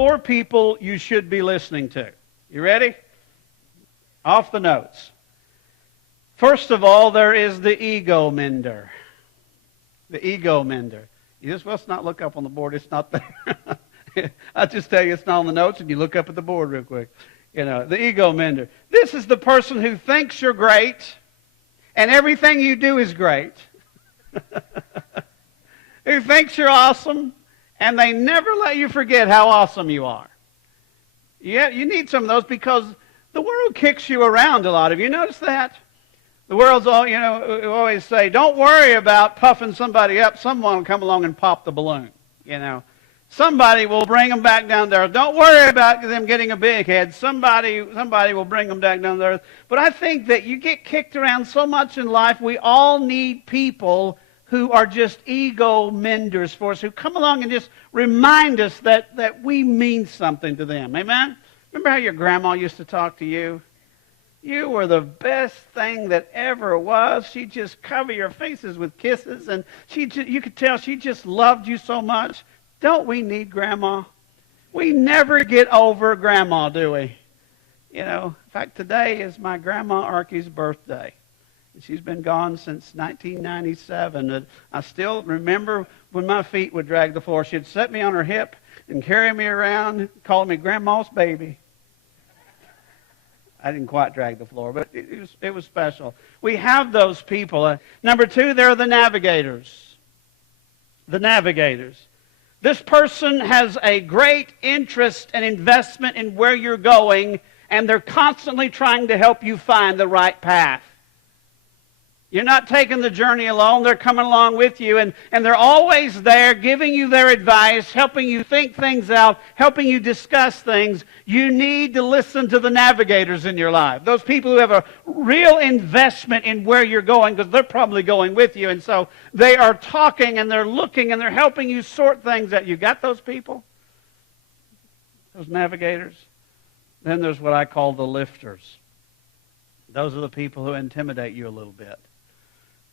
4 people you should be listening to. You ready? Off the notes. First of all, there is the ego mender. The ego mender. You just must not look up on the board. It's not there. I'll just tell you it's not on the notes, and you look up at the board real quick. You know, the ego mender. This is the person who thinks you're great, and everything you do is great. Who thinks you're awesome, and they never let you forget how awesome you are. Yeah, you need some of those because the world kicks you around a lot. Have you noticed that? The world's all, we always say, don't worry about puffing somebody up. Someone will come along and pop the balloon, Somebody will bring them back down there. Don't worry about them getting a big head. Somebody will bring them back down there. But I think that you get kicked around so much in life, we all need people who are just ego menders for us, who come along and just remind us that we mean something to them. Amen? Remember how your grandma used to talk to you? You were the best thing that ever was. She'd just cover your faces with kisses, and you could tell she just loved you so much. Don't we need Grandma? We never get over Grandma, do we? In fact, today is my Grandma Arky's birthday. She's been gone since 1997. And I still remember when my feet would drag the floor. She'd set me on her hip and carry me around, calling me Grandma's baby. I didn't quite drag the floor, but it was special. We have those people. Number 2, they're the navigators. The navigators. This person has a great interest and investment in where you're going, and they're constantly trying to help you find the right path. You're not taking the journey alone. They're coming along with you, and they're always there giving you their advice, helping you think things out, helping you discuss things. You need to listen to the navigators in your life. Those people who have a real investment in where you're going, because they're probably going with you, and so they are talking and they're looking and they're helping you sort things out. You got those people? Those navigators? Then there's what I call the lifters. Those are the people who intimidate you a little bit,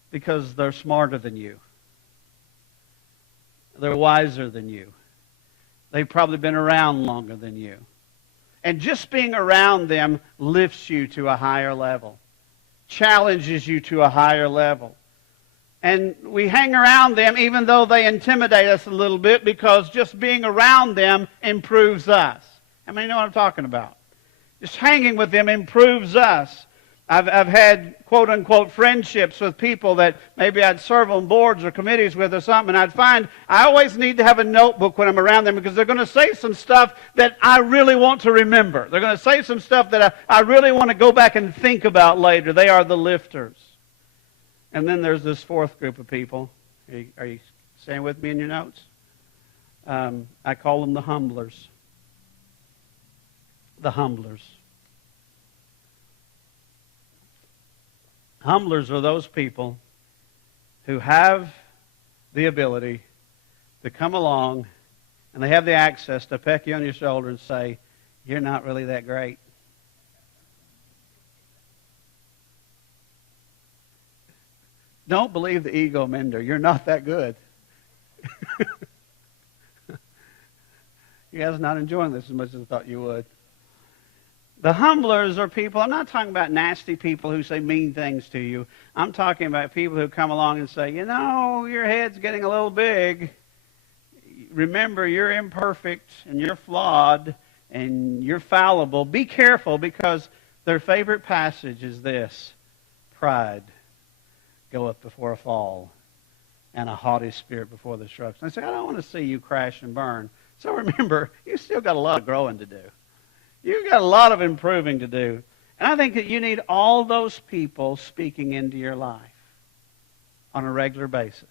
because they're smarter than you. They're wiser than you. They've probably been around longer than you. And just being around them lifts you to a higher level, challenges you to a higher level. And we hang around them even though they intimidate us a little bit, because just being around them improves us. How many know what I'm talking about? Just hanging with them improves us. I've had quote-unquote friendships with people that maybe I'd serve on boards or committees with or something, and I'd find I always need to have a notebook when I'm around them, because they're going to say some stuff that I really want to remember. They're going to say some stuff that I really want to go back and think about later. They are the lifters. And then there's this 4th group of people. Are you staying with me in your notes? I call them the humblers. The humblers. Humblers are those people who have the ability to come along, and they have the access to peck you on your shoulder and say, you're not really that great. Don't believe the ego mender. You're not that good. You guys are not enjoying this as much as I thought you would. The humblers are people, I'm not talking about nasty people who say mean things to you. I'm talking about people who come along and say, your head's getting a little big. Remember, you're imperfect and you're flawed and you're fallible. Be careful, because their favorite passage is this: pride goeth before a fall, and a haughty spirit before the destruction. I say, I don't want to see you crash and burn. So remember, you still got a lot of growing to do. You've got a lot of improving to do. And I think that you need all those people speaking into your life on a regular basis.